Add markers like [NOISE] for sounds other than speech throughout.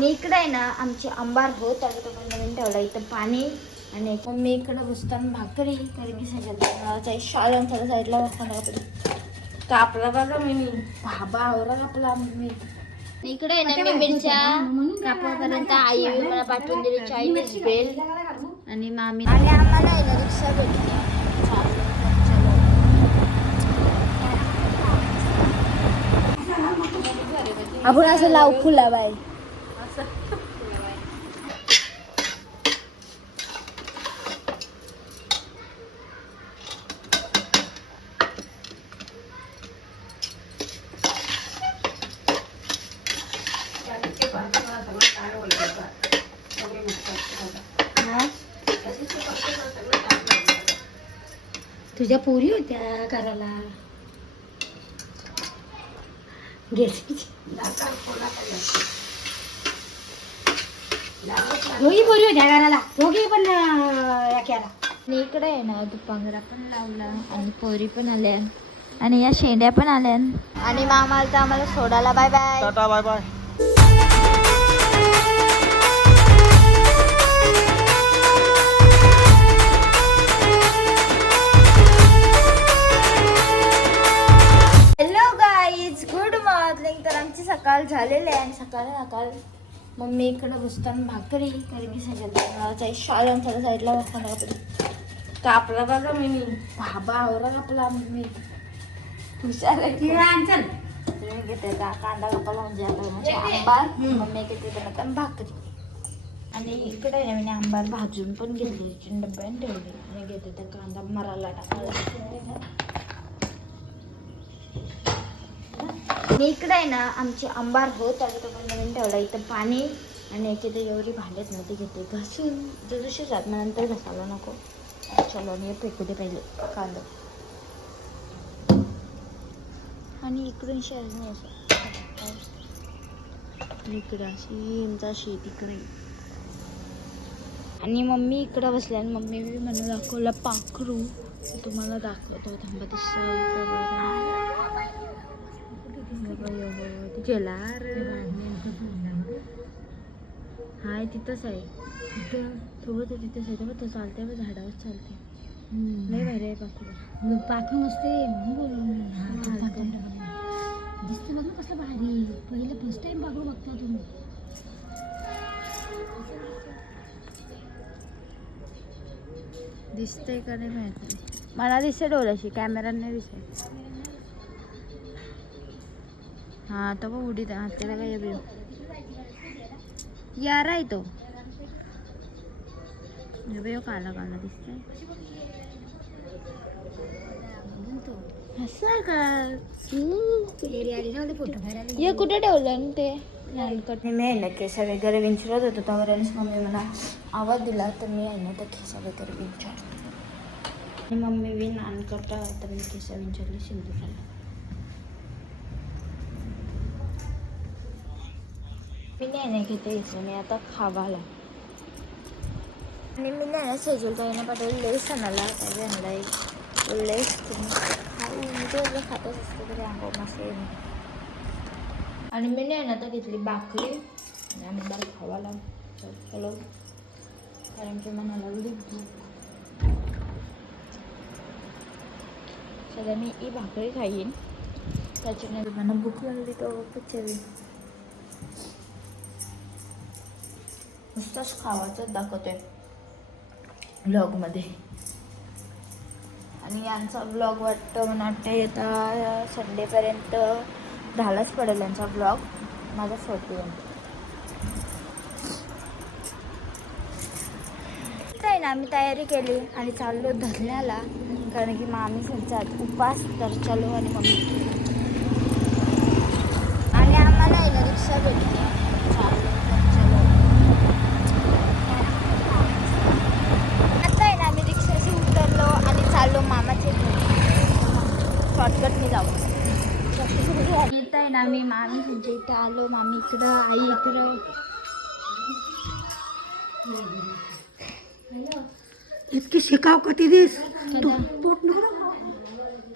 आणि इकडे आहे ना आमची आंबार होत नवीन ठेवला इथं पाणी आणि मम्मी इकडे बसताना भाकरी कारण की सगळ्याचा शाळा त्याला साईडला बसताना कापला बघा मी मी बाबा आवरा कापला मी इकडे आहे ना मी मिरच्या कापापर्यंत आई मला पाठवून दिली चायनीज बेल. आणि मामी आणि आम्हाला आहे ना रिक्षा भेटली. आपण असं लाव फुला बाय तुझ्या पोरी होत्या करायला दोघी पोरी होत्या करायला दोघी पण आणि इकडे आहे ना दुपांगरा पण लावला. आणि पोरी पण आल्या. आणि या शेंड्या पण आल्या. आणि मामा तर आम्हाला सोडायला. Bye bye tata bye bye झालेली आहे आणि सकाळ सकाळ मम्मी इकडे बसताना भाकरी कारण की सगळ्याचा शाल त्याला साईडला बसताना भाकरी कापला बघा मी मी बाबा आवरा कापला मी. हुशार खूप. तुम्ही घेते का कांदा कापाला म्हणजे आता आंबार. मम्मी घेते बनवताना भाकरी. आणि इकडे नवीन आंबार भाजून पण घेतली डब्याने ठेवली. आणि घेते तर कांदा मराला टाकायला आणि इकडे आहे ना आमची आंबार होत आली तो पण नवीन ठेवला. इथं पाणी आणि याची तर एवढी भांड्यात नव्हती घेते. घसून जसं जात मग नंतर घसायला नको. चलो मी फेकू दे पहिले कांदा. आणि इकडून शेरणी असं. इकडं अशी आमचा शेत इकडे. आणि मम्मी इकडं बसल्या आणि मम्मी बी म्हणून दाखवलं पाखरू. तुम्हाला दाखवतो थांबा ते गेला हाय तिथंच आहे. सोबत तिथंच आहे. तेव्हा तो चालते बघ झाडावर चालते लय भारी आहे पाखरू पाखरू मस्त बोलून दिसते बघ ना कसलं भारी. पहिलं फर्स्ट टाइम पाखरू बघता तुम्ही. दिसतंय का नाही माहिती मला दिसते डोळ्याशी कॅमेरा नाही दिसत हां तो उडी उडीत आहे त्याला काय येऊ यारा आहे तो. हे बघ, ह्यो काला काला दिसतंय. असं का? हे कुठे ठेवलं ना ते? नानकट. मी आहे ना केसा वगैरे विंचरत होतो त्यावरच मम्मी मला आवाज दिला तर मी आहे ना त्या केसा वगैरे विंचारतो. आणि मम्मी विन नानकट तर मी केसा विंचरले सिंधुराला मी नाही नाही घेते घेतलं मी आता खावाला आणि मी नाही सजवलं ताईनं पाठवलं लेस आणायला त्यावेळी आणला एक लेस तुम्ही खाऊ मी ते खातच असते तरी अंगावर मस्त येईल आणि मी नाही ना आता घेतली भाकरी आणि आंबार खावाला तर चलो कारण की मला लागली भूक सध्या मी ही भाकरी खाईन त्याच्याने मला भूक लागली तर पिक्चर नुसतंच खावाचंच दाखवतोय. ब्लॉगमध्ये आणि यांचा ब्लॉग वाटतं मला वाटतं येता संडेपर्यंत झालाच पडेल यांचा ब्लॉग माझा फोटो आहे. ना आम्ही तयारी केली आणि चाललो धरण्याला. कारण की मामी संचात उपास तर चलो आणि मम्मी आणि आम्हाला आहे ना रिक्षा भेटली चाललो तर चलो आता आहे ना आम्ही रिक्षाशी उतरलो आणि चाललो मामाचे शॉर्टकटने जाऊ मी मामी म्हणजे इथं आलो. मामी इकडं आई इकडं. इतकी शिकाव कधी दिस?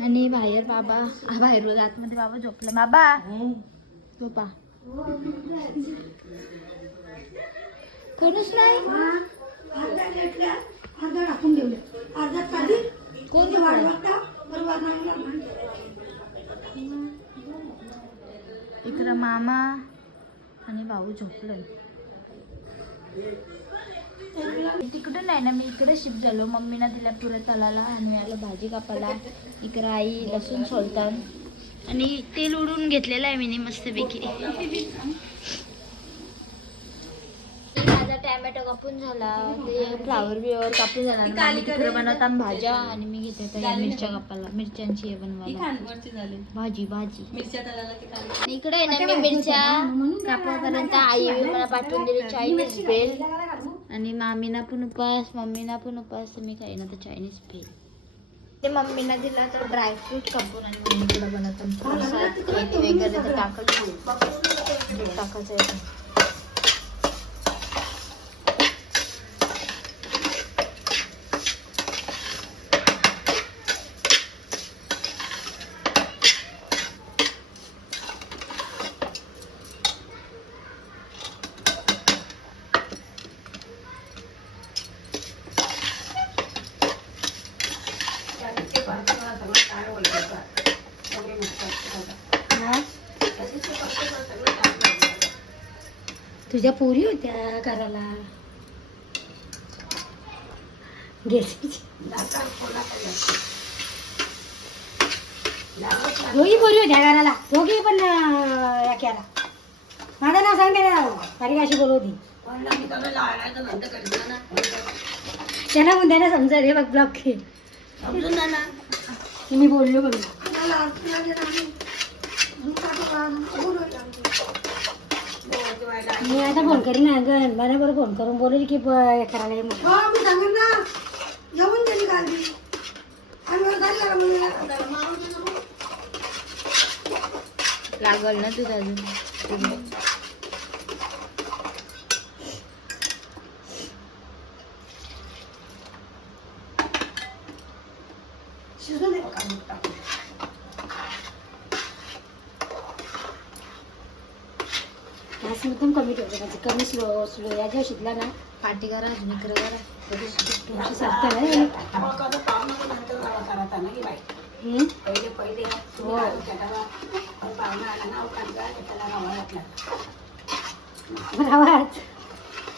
आणि बाहेर बाबा बाहेर आतमध्ये बाबा झोपला. बाबा. झोपा. कोणच नाही? कोणी वाट बघता बरोबर नाही इकडं मामा आणि भाऊ झोपलोय. तिकडून नाही ना मी इकडे शिफ्ट झालो. मम्मीना दिल्या पुरत तलाला आणि आलो भाजी कापायला. इकडं आई लसूण सोलतात आणि तेल उडून घेतलेलं आहे मी मस्तपैकी माझा टॅमॅटो कापून झाला ते फ्लावर बिवर कापून झाला. आणि मम्मी तिकडे बनवतात भाज्या आणि मी घेते त्या मिरच्या कापायला. मिरच्यांची हे बनवायला. भाजी भाजी. आणि इकडे आहे ना मी मिरच्या कापापर्यंत आई मला पाठवून दिली चायनीज भेल. आणि मामीना पण उपास मम्मीना पण उपास तर मी काही ना तर चायनीज भेल. ते मम्मीना दिला तर ड्रायफ्रूट कापून आणि बनवतात. केक वगैरे तर टाकायचं. टाकायचं आहे. तुझ्या पोरी होत्या करायला गेली दोघी पोरी होत्या घराला. दोघी पण अं, या केला माझं नाव सांगते ना अशी बोलवती. त्यांना पण त्यांना समजा रे बघ ब्लॉक घे. मी बोललो बघ मी आता फोन करीन ना गण मला बरं फोन करून बोलेल की हे करायला म्हणून. हो मी सांगेन ना. जेवण त्यांनी काढली आणि मला काय झालं म्हणजे लागल ना तुझं अजून शिजून दे बघा मग टाकून. गॅस एकदम कमी स्लो स्लो या जेव्हा शिजला ना पाठी करा अजून इकडे करा तुमची करायचा ना की बाई. हम्म? पहिले पहिले हो.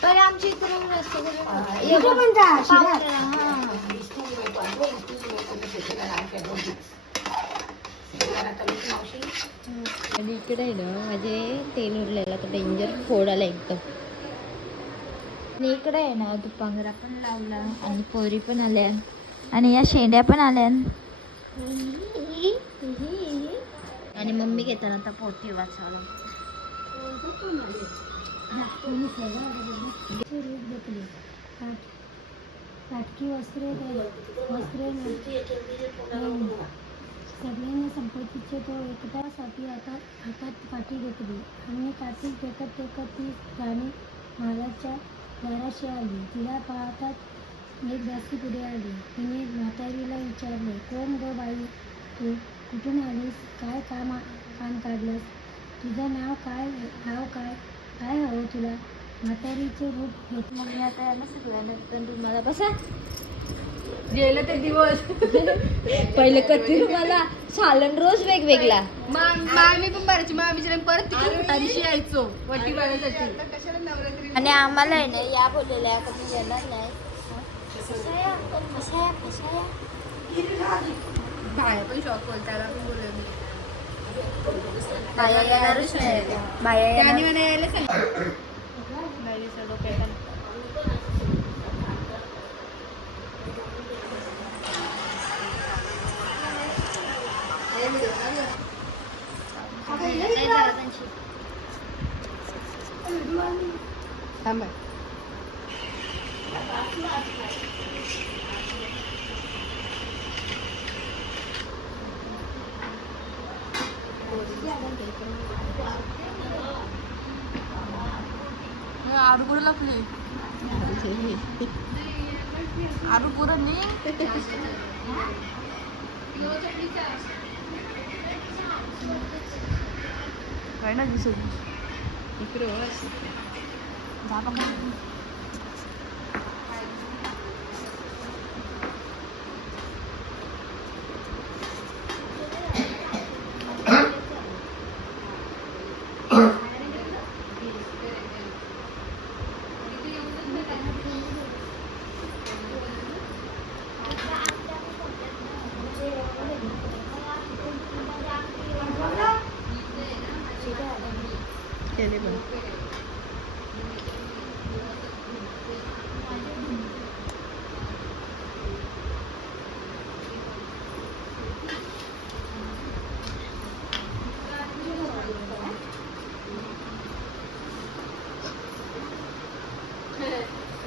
पण आमच्या इकडे शिरा आणि इकडे आहे ना माझे तेल उरलेलं तर डेंजर फोड आला एकदम आणि इकडे आहे ना दुपांगरा पण लावला आणि पोरी पण आल्या आणि या शेंड्या पण आल्या आणि मम्मी घेताना आता पोटी वाचावला काटकी वस्त्रे वस्त्रे सगळ्यांना संपत्तीचे तो एकट्यासाठी आता हातात काठी घेतली. आणि काठी टेकत टेकत ती राणी महाराजच्या दाराशी आली. तिला पाहतात एक दासी पुढे आली. तिने म्हातारीला विचारले कोण ग बाई तू? कुठून आलीस? काय काम काम काढलंस? तुझं नाव काय? नाव काय? काय हवं तुला? म्हातारीचे रूप घेतलं मी आता यांना सगळ्यांना तुम्हाला बसा. गेले ते दिवस. पहिले कधी तुम्हाला सालन रोज वेगवेगळा? मामी पण भरायची मामीच्या परत तिकडे यायचो वटी भरायसाठी आणि आम्हाला आहे ना या बोललेल्या कमी येणार नाही. बाया पण शॉक बोल त्याला पण बोलवलं बाया येणारच नाही. बाया मला यायला सांगितलं. थांबा आरू पुढे लपले आरू पुरण नाही काय ना दिसत. इकडे हो जा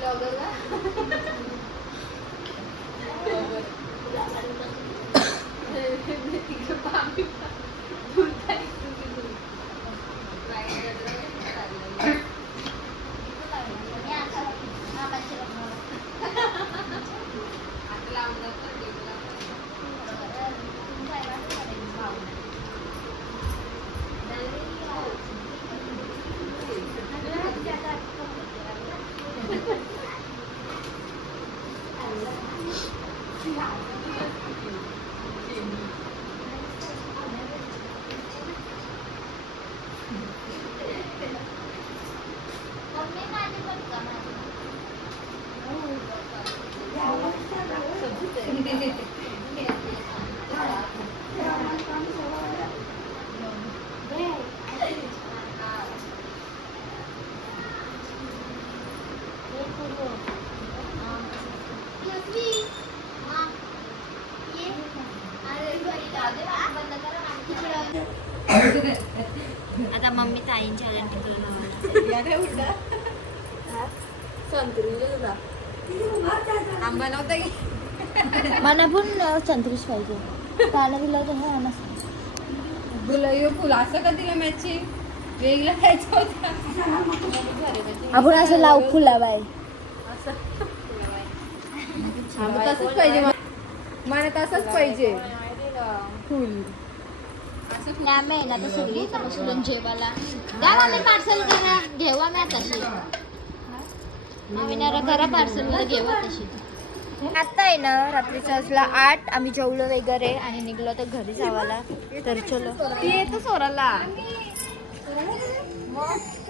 का मग. [LAUGHS] तिकडे आंबा नव्हता की? मला पण संत्रीश पाहिजे. त्याला दिलं होतं हे आणा गुलाब फुल असं का दिलं मॅचिंग वेगळं खायचं होतं. आपण असं लाव फुला बाय आंबा तसंच पाहिजे. मला. मला तसंच पाहिजे. फुल. आम्ही आहे ना तर सगळी जेवायला. द्या आम्ही पार्सल करा घेऊ आम्ही तशी आम्ही ना करा पार्सल घेऊ तशी आता आहे ना रात्रीचं असला आठ आम्ही जेवलो वगैरे आणि निघलो तर घरी जावाला तर चलो. ती येतो सोराला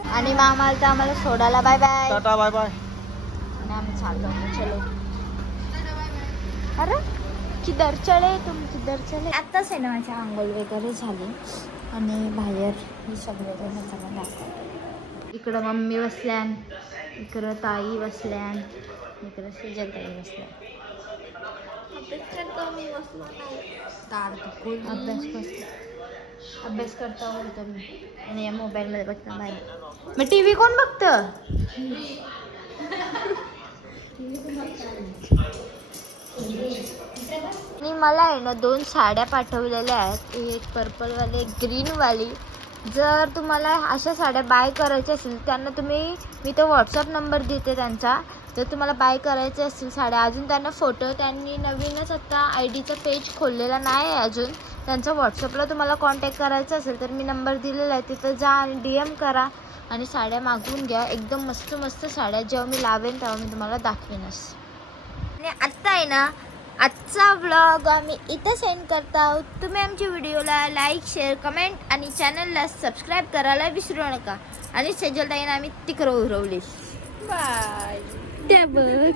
आणि मग आम्हाला तर आम्हाला सोडायला. Bye bye tata bye bye आणि आम्ही चाललो. चलो. अरे. किधर चले तुम किधर चले आत्ताच आहे ना माझी आंघोळ वगैरे झाली. आणि बाहेर हे सगळे मला दाखव इकडं मम्मी बसल्यान इकडं ताई बसल्यान इकडं सुजल ताई बसल्या अभ्यास करतो. अभ्यास करता बोलतो मी. आणि या मोबाईलमध्ये बघता बाहेर मग टी व्ही कोण बघतं? आणि मला आहे ना दोन साड्या पाठवलेल्या आहेत. एक पर्पलवाली एक ग्रीनवाली जर तुम्हाला अशा साड्या बाय करायच्या असतील त्यांना तुम्ही मी तो व्हॉट्सअप नंबर देते त्यांचा. जर तुम्हाला बाय करायचे असतील साड्या अजून त्यांना फोटो त्यांनी नवीनच आता आय डीचा पेज खोललेला नाही आहे अजून. त्यांचा व्हॉट्सअपला तुम्हाला कॉन्टॅक्ट करायचा असेल तर मी नंबर दिलेला आहे. तिथं जा आणि डी एम करा आणि साड्या मागवून घ्या. एकदम मस्त मस्त साड्या जेव्हा मी लावेन तेव्हा मी तुम्हाला दाखवेनच. आणि आत्ता आहे ना आजचा व्लॉग आम्ही इथं सेंड करत आहोत. तुम्ही आमच्या व्हिडिओला लाईक शेअर कमेंट आणि चॅनलला सबस्क्राईब करायला विसरू नका. आणि सेजल ताईनं आम्ही तिकडं उरवली. बाय त्या बघ.